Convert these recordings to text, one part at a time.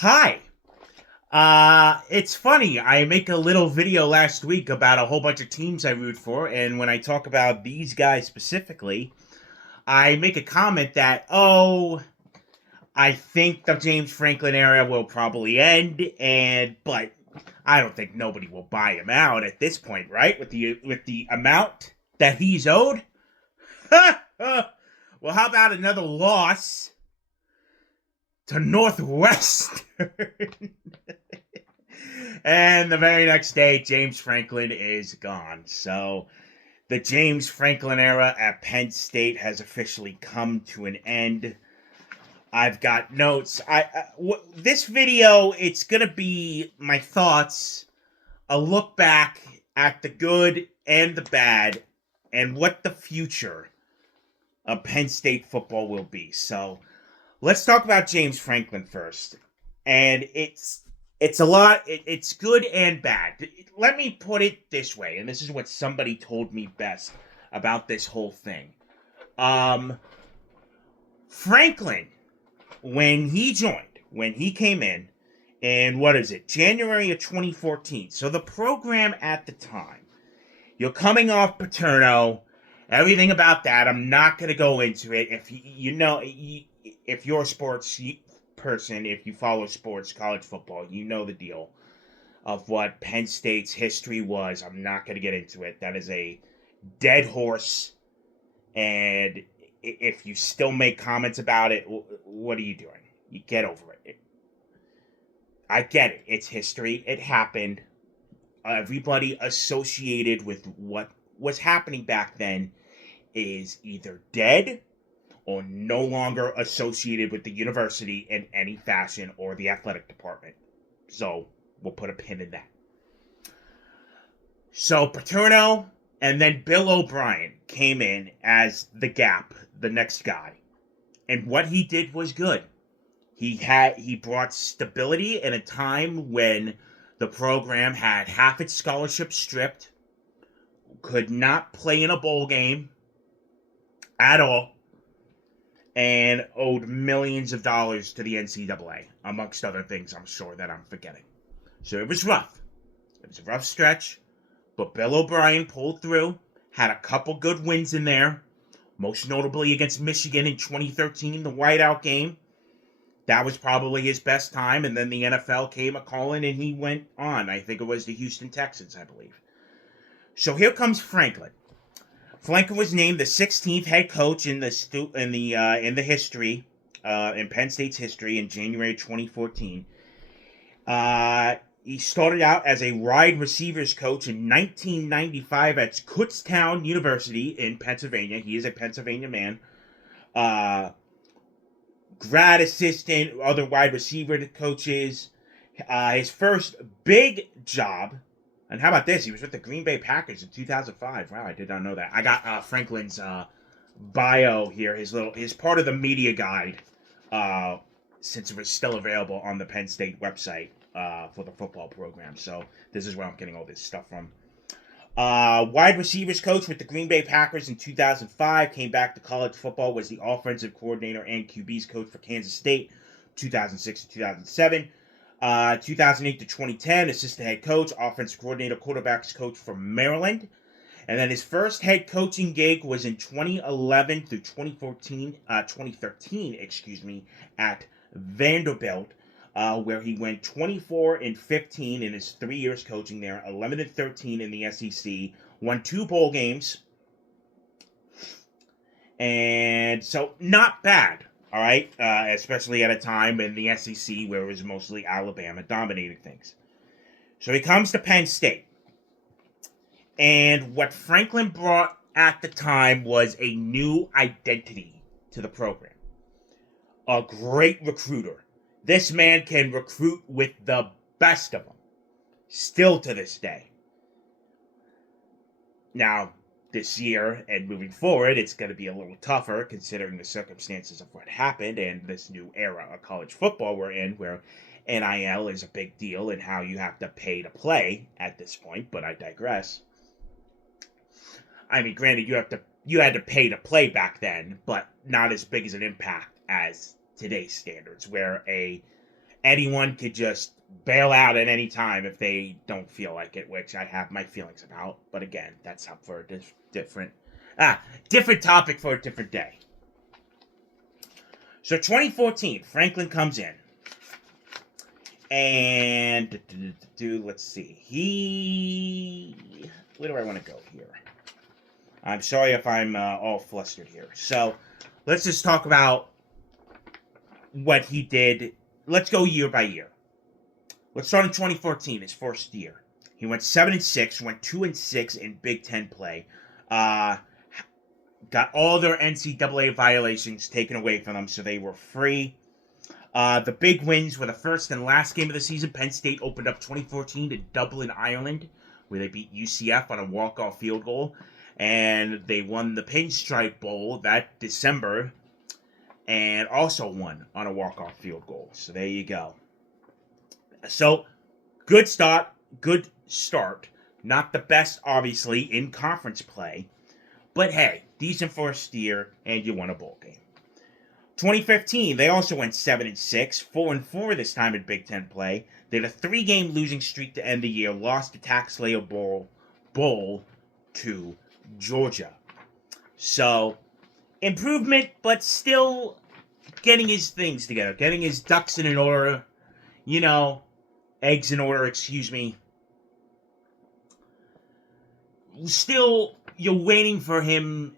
Hi. It's funny. I make a little video last week about a whole bunch of teams I root for, and when I talk about these guys specifically, I make a comment that, I think the James Franklin era will probably end, but I don't think nobody will buy him out at this point, right? With the amount that he's owed. Well, how about another loss to Northwestern? And the very next day, James Franklin is gone. So the James Franklin era at Penn State has officially come to an end. I've got notes. This video, it's gonna be my thoughts, a look back at the good and the bad, and what the future of Penn State football will be. So let's talk about James Franklin first. And it's a lot. It's good and bad. Let me put it this way, and this is what somebody told me best about this whole thing. Franklin, when he came in what is it, January of 2014. So the program at the time, you're coming off Paterno, everything about that. I'm not going to go into it. If you're a sports person, if you follow sports, college football, you know the deal of what Penn State's history was. I'm not going to get into it. That is a dead horse. And if you still make comments about it, what are you doing? You get over it. I get it. It's history. It happened. Everybody associated with what was happening back then is either dead or no longer associated with the university in any fashion or the athletic department. So we'll put a pin in that. So Paterno and then Bill O'Brien came in as the next guy. And what he did was good. He brought stability in a time when the program had half its scholarship stripped, could not play in a bowl game at all, and owed millions of dollars to the NCAA, amongst other things I'm sure that I'm forgetting. So it was rough. It was a rough stretch, but Bill O'Brien pulled through, had a couple good wins in there, most notably against Michigan in 2013, the whiteout game. That was probably his best time, and then the NFL came a-calling, and he went on. I think it was the Houston Texans, I believe. So here comes Franklin. Franklin was named the 16th head coach in the history, in Penn State's history in January 2014. He started out as a wide receivers coach in 1995 at Kutztown University in Pennsylvania. He is a Pennsylvania man. Grad assistant, other wide receiver coaches. His first big job, and how about this? He was with the Green Bay Packers in 2005. Wow, I did not know that. I got Franklin's bio here. His part of the media guide, since it was still available on the Penn State website for the football program. So this is where I'm getting all this stuff from. Wide receivers coach with the Green Bay Packers in 2005, came back to college football, was the offensive coordinator and QB's coach for Kansas State, 2006 to 2007. 2008 to 2010, assistant head coach, offensive coordinator, quarterbacks coach for Maryland. And then his first head coaching gig was in 2011 through 2013, at Vanderbilt, where he went 24-15 in his 3 years coaching there, 11-13 in the SEC, won 2 bowl games, and so not bad. All right, especially at a time in the SEC where it was mostly Alabama dominating things. So he comes to Penn State, and what Franklin brought at the time was a new identity to the program. A great recruiter. This man can recruit with the best of them, still to this day. Now, this year and moving forward, it's going to be a little tougher considering the circumstances of what happened and this new era of college football we're in, where NIL is a big deal and how you have to pay to play at this point, but I digress. I mean, granted, you had to pay to play back then, but not as big as an impact as today's standards, where a anyone could just bail out at any time if they don't feel like it, which I have my feelings about. But again, that's up for a different topic for a different day. So 2014, Franklin comes in. And let's see. Where do I want to go here? I'm sorry if I'm all flustered here. So let's just talk about what he did. Let's go year by year. Let's start in 2014, his first year. He went 7-6, went 2-6 in Big Ten play. Got all their NCAA violations taken away from them, so they were free. The big wins were the first and last game of the season. Penn State opened up 2014 in Dublin, Ireland, where they beat UCF on a walk-off field goal. And they won the Pinstripe Bowl that December and also won on a walk-off field goal. So there you go. So, good start. Not the best, obviously, in conference play. But hey, decent first year, and you won a bowl game. 2015, they also went 7-6, 4-4 this time in Big Ten play. They had a 3-game losing streak to end the year, lost the Taxslayer Bowl to Georgia. So, improvement, but still getting his things together, getting his ducks in order, eggs in order, excuse me. Still, you're waiting for him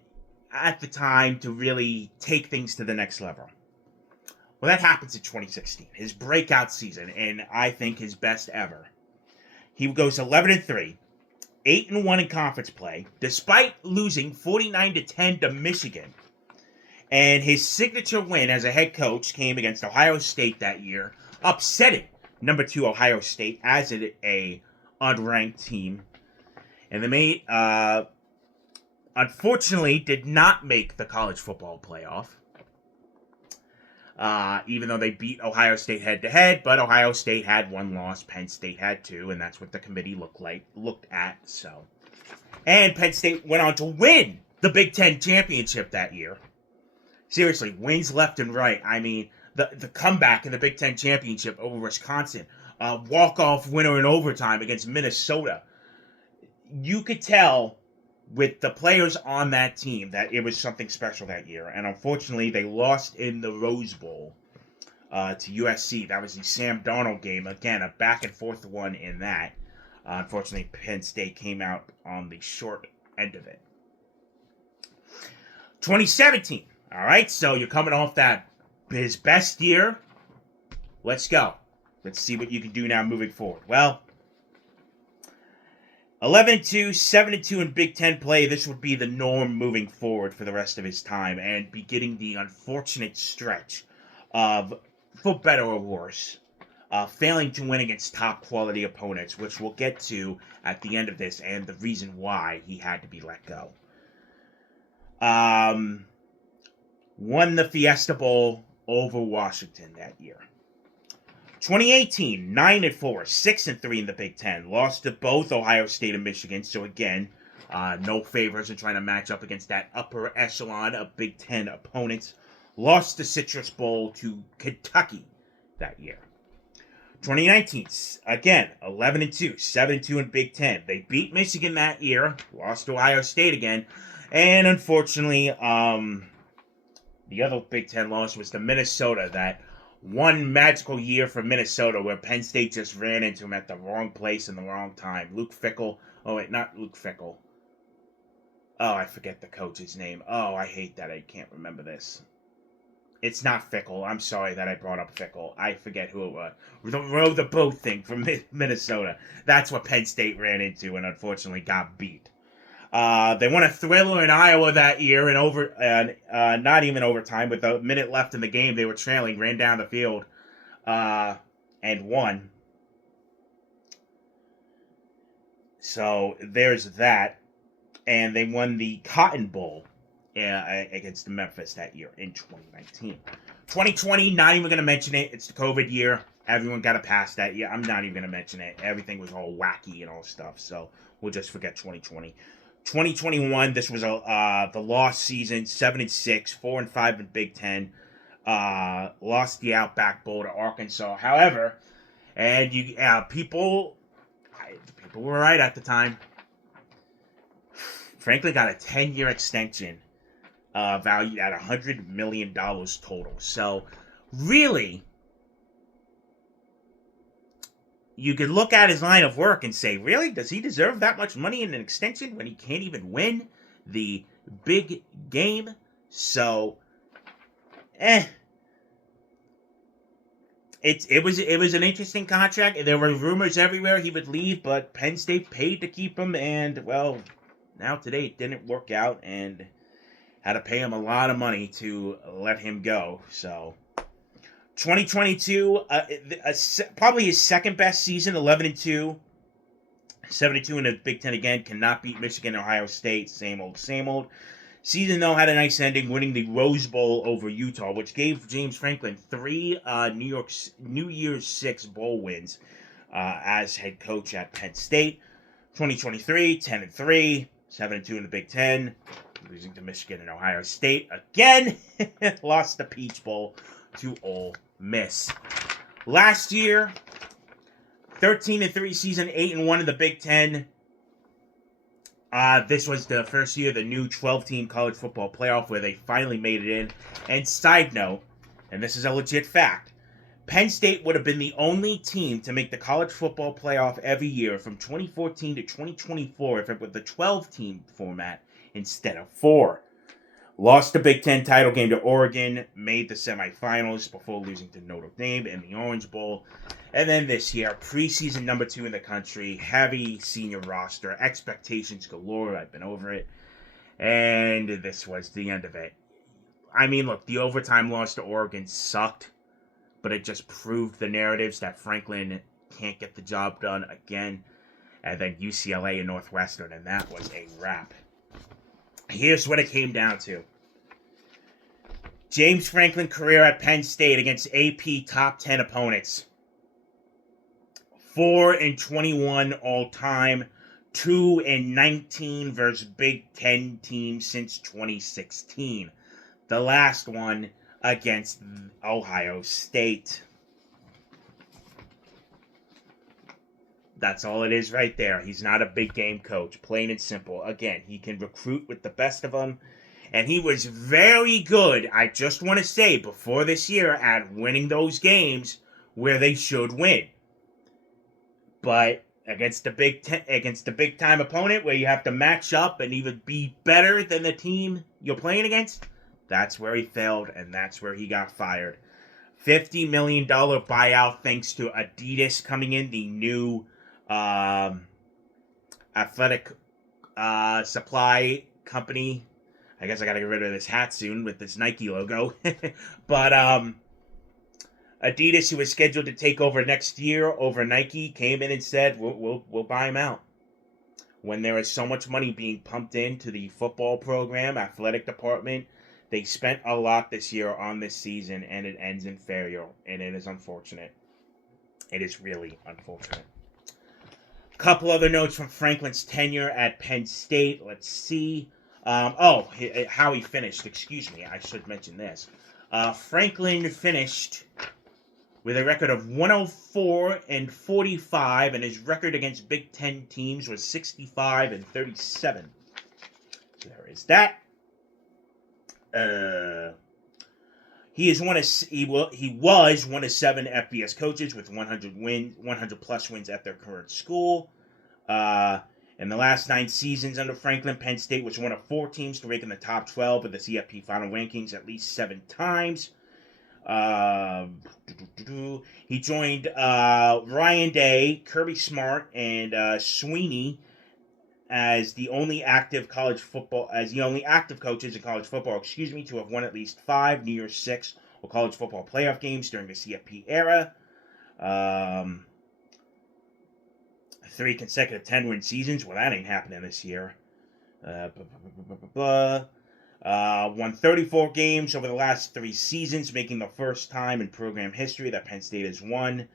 at the time to really take things to the next level. Well, that happens in 2016, his breakout season, and I think his best ever. He goes 11-3, 8-1 in conference play, despite losing 49-10 to Michigan. And his signature win as a head coach came against Ohio State that year, upsetting number 2 Ohio State as a unranked team. And they unfortunately did not make the college football playoff. Even though they beat Ohio State head-to-head, but Ohio State had 1 loss, Penn State had 2, and that's what the committee looked at. So, and Penn State went on to win the Big Ten championship that year. Seriously, wins left and right. I mean, the comeback in the Big Ten championship over Wisconsin, walk-off winner in overtime against Minnesota. You could tell with the players on that team that it was something special that year. And unfortunately, they lost in the Rose Bowl to USC. That was the Sam Darnold game. Again, a back-and-forth one in that. Unfortunately, Penn State came out on the short end of it. 2017. All right, so you're coming off his best year. Let's go. Let's see what you can do now moving forward. Well, 11-2, 7-2 in Big Ten play. This would be the norm moving forward for the rest of his time, and beginning the unfortunate stretch of, for better or worse, failing to win against top quality opponents, which we'll get to at the end of this, and the reason why he had to be let go. Won the Fiesta Bowl over Washington that year. 2018, 9-4, 6-3 in the Big Ten. Lost to both Ohio State and Michigan. So again, no favors in trying to match up against that upper echelon of Big Ten opponents. Lost the Citrus Bowl to Kentucky that year. 2019, again, 11-2, 7-2 in Big Ten. They beat Michigan that year. Lost to Ohio State again. And unfortunately, the other Big Ten loss was to Minnesota. That one magical year for Minnesota where Penn State just ran into him at the wrong place and the wrong time. Luke Fickell. Oh, wait, not Luke Fickell. Oh, I forget the coach's name. Oh, I hate that I can't remember this. It's not Fickell. I'm sorry that I brought up Fickell. I forget who it was. The row the boat thing from Minnesota. That's what Penn State ran into and unfortunately got beat. They won a thriller in Iowa that year, and not even overtime, with a minute left in the game. They were trailing, ran down the field, and won. So there's that. And they won the Cotton Bowl against Memphis that year in 2019. 2020, not even going to mention it. It's the COVID year. Everyone got a pass that year. I'm not even going to mention it. Everything was all wacky and all stuff, so we'll just forget 2020. 2021, this was the lost season, 7-6, 4-5 in Big Ten. lost the Outback Bowl to Arkansas. However, and people were right at the time. Franklin got a 10-year extension, valued at $100 million total. So, really, you could look at his line of work and say, really, does he deserve that much money in an extension when he can't even win the big game? So, It was an interesting contract. There were rumors everywhere he would leave, but Penn State paid to keep him, and well, now today it didn't work out, and had to pay him a lot of money to let him go. So, 2022, probably his second best season, 11-2, 7-2 in the Big Ten again. Cannot beat Michigan, Ohio State. Same old, same old. Season, though, had a nice ending, winning the Rose Bowl over Utah, which gave James Franklin 3 New Year's 6 bowl wins as head coach at Penn State. 2023, 10-3, 7-2 in the Big Ten, losing to Michigan and Ohio State again. Lost the Peach Bowl to Ole Miss. Last year, 13-3 season, 8-1 in the Big Ten. This was the first year of the new 12-team college football playoff where they finally made it in. And side note, and this is a legit fact, Penn State would have been the only team to make the college football playoff every year from 2014 to 2024 if it were the 12-team format instead of 4. Lost the Big Ten title game to Oregon, made the semifinals before losing to Notre Dame in the Orange Bowl. And then this year, preseason number 2 in the country, heavy senior roster, expectations galore, I've been over it. And this was the end of it. I mean, look, the overtime loss to Oregon sucked, but it just proved the narratives that Franklin can't get the job done again. And then UCLA and Northwestern, and that was a wrap. Here's what it came down to. James Franklin career at Penn State against AP top 10 opponents. 4-21 all time. 2-19 versus Big Ten teams since 2016. The last one against Ohio State. That's all it is right there. He's not a big game coach, plain and simple. Again, he can recruit with the best of them. And he was very good, I just want to say, before this year at winning those games where they should win. But against the big time opponent where you have to match up and even be better than the team you're playing against, that's where he failed and that's where he got fired. $50 million buyout thanks to Adidas coming in, the new athletic supply company. I guess I gotta get rid of this hat soon with this Nike logo. But Adidas, who was scheduled to take over next year over Nike, came in and said, we'll buy him out. When there is so much money being pumped into the football program, athletic department, they spent a lot this year on this season, and it ends in failure, and it is unfortunate. It is really unfortunate. Couple other notes from Franklin's tenure at Penn State. Let's see. How he finished. Excuse me, I should mention this. Franklin finished with a record of 104-45, and his record against Big Ten teams was 65-37. There is that. He was one of 7 FBS coaches with 100 plus wins at their current school. In the last 9 seasons under Franklin, Penn State was one of 4 teams to rank in the top 12 of the CFP final rankings at least 7 times. He joined Ryan Day, Kirby Smart, and Sweeney as the only active coaches in college football, to have won at least 5 New Year's 6 or college football playoff games during the CFP era. 3 consecutive 10-win seasons. Well, that ain't happening this year. Won 34 games over the last 3 seasons, making the first time in program history that Penn State has won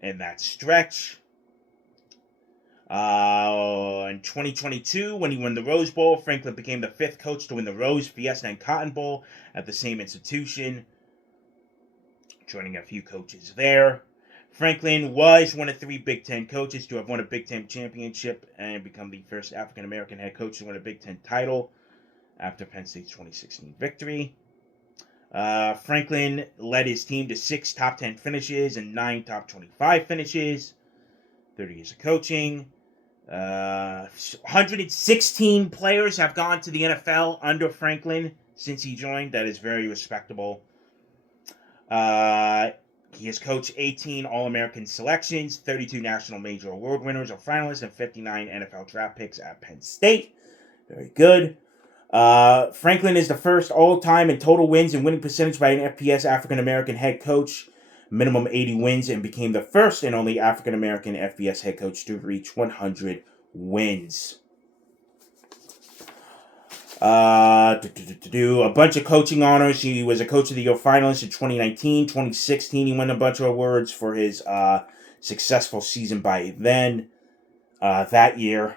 in that stretch. In 2022, when he won the Rose Bowl, Franklin became the 5th coach to win the Rose, Fiesta, and Cotton Bowl at the same institution. joining a few coaches there. Franklin was one of 3 Big Ten coaches to have won a Big Ten championship and become the first African-American head coach to win a Big Ten title after Penn State's 2016 victory. Franklin led his team to 6 top 10 finishes and 9 top 25 finishes. 30 years of coaching. 116 players have gone to the NFL under Franklin since he joined. That is very respectable. He has coached 18 All-American selections, 32 National Major Award winners or finalists, and 59 NFL draft picks at Penn State. Very good. Franklin is the first all-time in total wins and winning percentage by an FBS African-American head coach, minimum 80 wins, and became the first and only African-American FBS head coach to reach 100 wins. A bunch of coaching honors. He was a Coach of the Year finalist in 2019. 2016, he won a bunch of awards for his successful season by then. That year.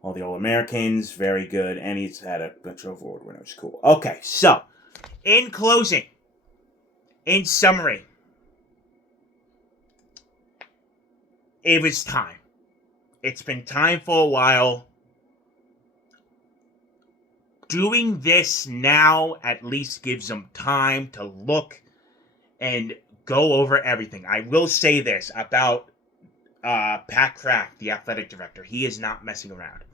All the All-Americans, very good. And he's had a bunch of award winners. Cool. Okay, so, in closing, in summary, it was time. It's been time for a while. Doing this now at least gives them time to look and go over everything. I will say this about Pat Kraft, the athletic director. He is not messing around.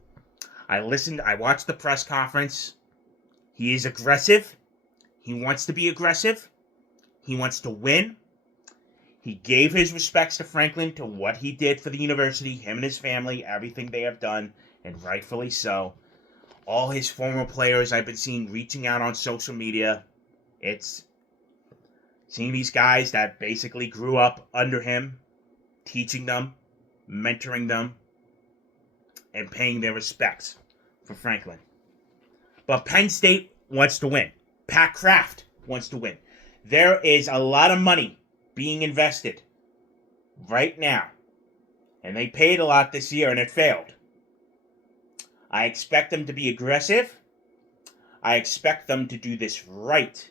I watched the press conference. He is aggressive. He wants to be aggressive. He wants to win. He gave his respects to Franklin, to what he did for the university, him and his family, everything they have done, and rightfully so. All his former players I've been seeing reaching out on social media. It's seeing these guys that basically grew up under him, teaching them, mentoring them, and paying their respects for Franklin. But Penn State wants to win. Pat Kraft wants to win. There is a lot of money being invested right now. And they paid a lot this year and it failed. I expect them to be aggressive. I expect them to do this right.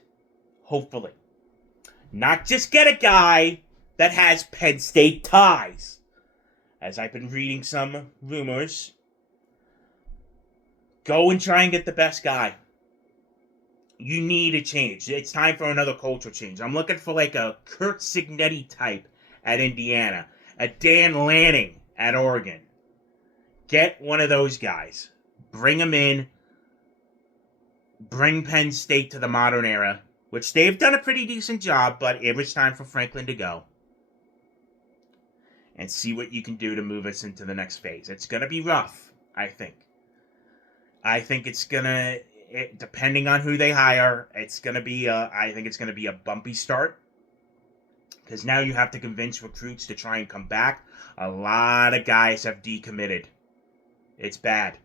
Hopefully. Not just get a guy that has Penn State ties. As I've been reading some rumors. Go and try and get the best guy. You need a change. It's time for another cultural change. I'm looking for like a Kurt Signetti type at Indiana. A Dan Lanning at Oregon. Get one of those guys. Bring them in. Bring Penn State to the modern era. Which they've done a pretty decent job, but it was time for Franklin to go. And see what you can do to move us into the next phase. It's going to be rough, I think. I think it's going to, depending on who they hire, it's going to be, I think it's going to be a bumpy start. Because now you have to convince recruits to try and come back. A lot of guys have decommitted. It's bad.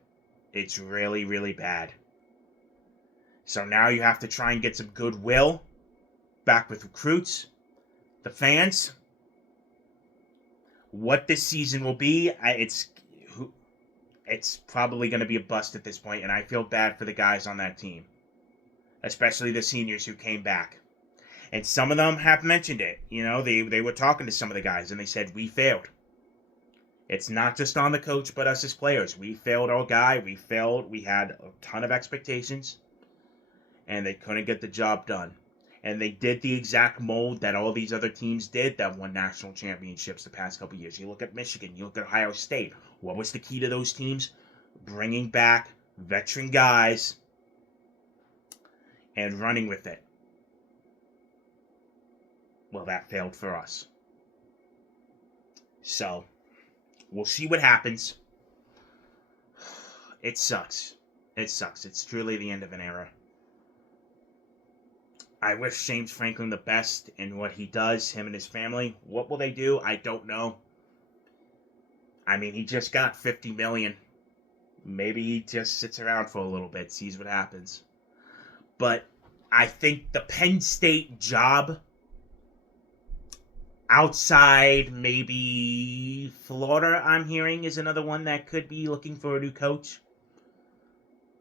It's really, really bad. So now you have to try and get some goodwill back with recruits, the fans. What this season will be, it's probably going to be a bust at this point, and I feel bad for the guys on that team, especially the seniors who came back. And some of them have mentioned it. You know, they were talking to some of the guys, and they said, we failed. It's not just on the coach, but us as players. We failed our guy. We had a ton of expectations, and they couldn't get the job done. And they did the exact mold that all these other teams did that won national championships the past couple of years. You look at Michigan, you look at Ohio State. What was the key to those teams? Bringing back veteran guys and running with it. Well, that failed for us. So, we'll see what happens. It sucks. It sucks. It's truly the end of an era. I wish James Franklin the best in what he does, him and his family. What will they do? I don't know. I mean, he just got $50 million. Maybe he just sits around for a little bit, sees what happens. But I think the Penn State job, outside maybe Florida, I'm hearing, is another one that could be looking for a new coach.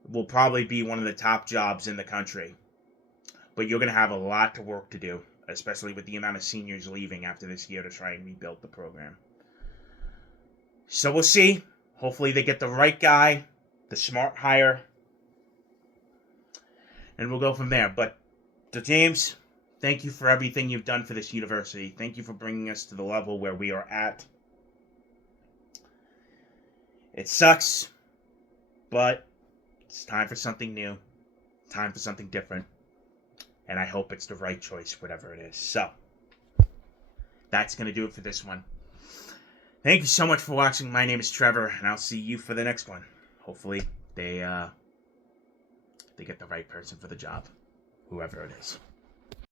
Will probably be one of the top jobs in the country. but you're going to have a lot of work to do, especially with the amount of seniors leaving after this year to try and rebuild the program. So we'll see. Hopefully they get the right guy, the smart hire, and we'll go from there. But, James, thank you for everything you've done for this university. Thank you for bringing us to the level where we are at. It sucks, but it's time for something new, time for something different, and I hope it's the right choice, whatever it is. So, that's going to do it for this one. Thank you so much for watching. My name is Trevor, and I'll see you for the next one. Hopefully, they get the right person for the job, whoever it is.